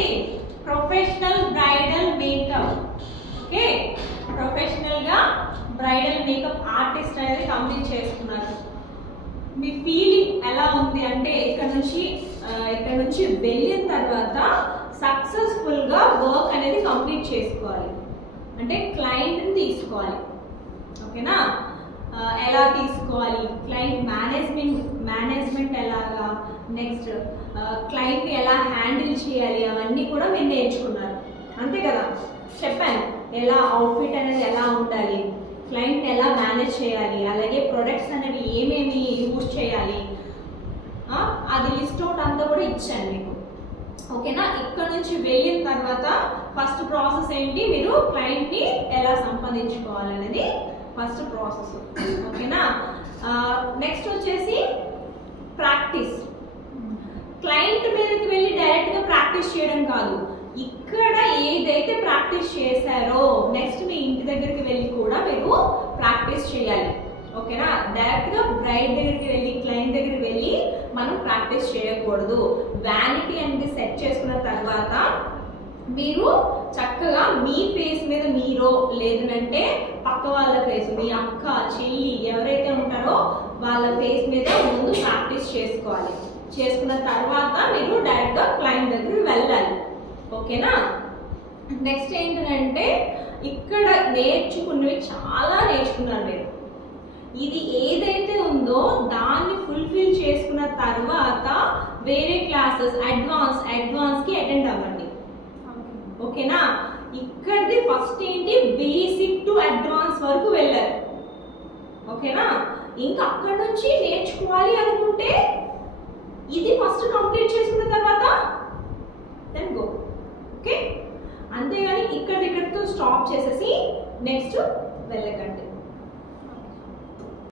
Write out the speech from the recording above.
ఏంటి professional bridal makeup. Okay, professional గా bridal makeup artist అనేది కంప్లీట్ చేసుకున్నారు. మీ ఫీలింగ్ ఎలా ఉంది అంటే ఇక్కడ నుంచి వెళ్ళిన తర్వాత సక్సెస్ఫుల్ గా వర్క్ అనేది కంప్లీట్ చేసుకోవాలి. అంటే క్లయింట్ ని తీసుకోవాలి. ఓకేనా, ఎలా తీసుకోవాలి, క్లయింట్ మేనేజ్మెంట్ ఎలాగా, నెక్స్ట్ క్లయింట్ ని ఎలా హ్యాండిల్ చేయాలి, అవన్నీ కూడా మీరు నేర్చుకున్నారు. అంతే కదా, చెప్పాను ఎలా అవుట్ఫిట్ అనేది ఎలా ఉండాలి, క్లయింట్ ఎలా మేనేజ్ చేయాలి, అలాగే ప్రొడక్ట్స్ అనేవి ఏమేమి యూజ్ చేయాలి, అది లిస్ట్ అవుట్ అంతా కూడా ఇచ్చాను మీకు. ఓకేనా, ఇక్కడ నుంచి వెళ్ళిన తర్వాత ఫస్ట్ ప్రాసెస్ ఏంటి, మీరు క్లయింట్ ని ఎలా సంపాదించుకోవాలనేది ఫస్ట్ ప్రాసెస్. ఓకేనా, నెక్స్ట్ వచ్చేసి ప్రాక్టీస్. క్లయింట్ మీదకి వెళ్ళి డైరెక్ట్ గా ప్రాక్టీస్ చేయడం కాదు, ఇక్కడ ఏదైతే ప్రాక్టీస్ చేశారో నెక్స్ట్ మీ ఇంటి దగ్గరికి వెళ్ళి కూడా మీరు ప్రాక్టీస్ చేయాలి. ఓకేనా, డైరెక్ట్ గా బ్రైడ్ దగ్గరికి వెళ్ళి క్లయింట్ దగ్గరికి వెళ్ళి మనం ప్రాక్టీస్ చేయకూడదు. వ్యానిటీ అనేది సెట్ చేసుకున్న తర్వాత మీరు చక్కగా మీ ఫేస్ మీద మీరో లేదంటే పక్క వాళ్ళ ఫేస్, మీ అక్క చెల్లి ఎవరైతే ఉంటారో వాళ్ళ ఫేస్ మీద ముందు ప్రాక్టీస్ చేసుకోవాలి. చేసుకున్న తర్వాత మీరు డైరెక్ట్ గా క్లయింట్ దగ్గరికి వెళ్ళాలి. ఓకేనా, నెక్స్ట్ ఏంటంటే ఇక్కడ నేర్చుకున్నవి చాలా నేర్చుకున్నారు మీరు. ఇది ఏదైతే ఉందో దాన్ని ఫుల్ఫిల్ చేసుకున్న తర్వాత వేరే క్లాసెస్ అడ్వాన్స్ కి అటెండ్ అవ్వండి. ఓకేనా, ఇక్కడిది ఫస్ట్ ఏంటి బేసిక్ టు అడ్వాన్స్ వరకు వెళ్ళారు. ఓకేనా, ఇంకా అక్కడ నుంచి నేర్చుకోవాలి అనుకుంటే ఇది ఫస్ట్ కంప్లీట్ చేసుకున్న తర్వాత దెన్ గో. ఓకే, అంతేగాని ఇక్కడితో స్టాప్ చేసేసి నెక్స్ట్ వెళ్ళకండి.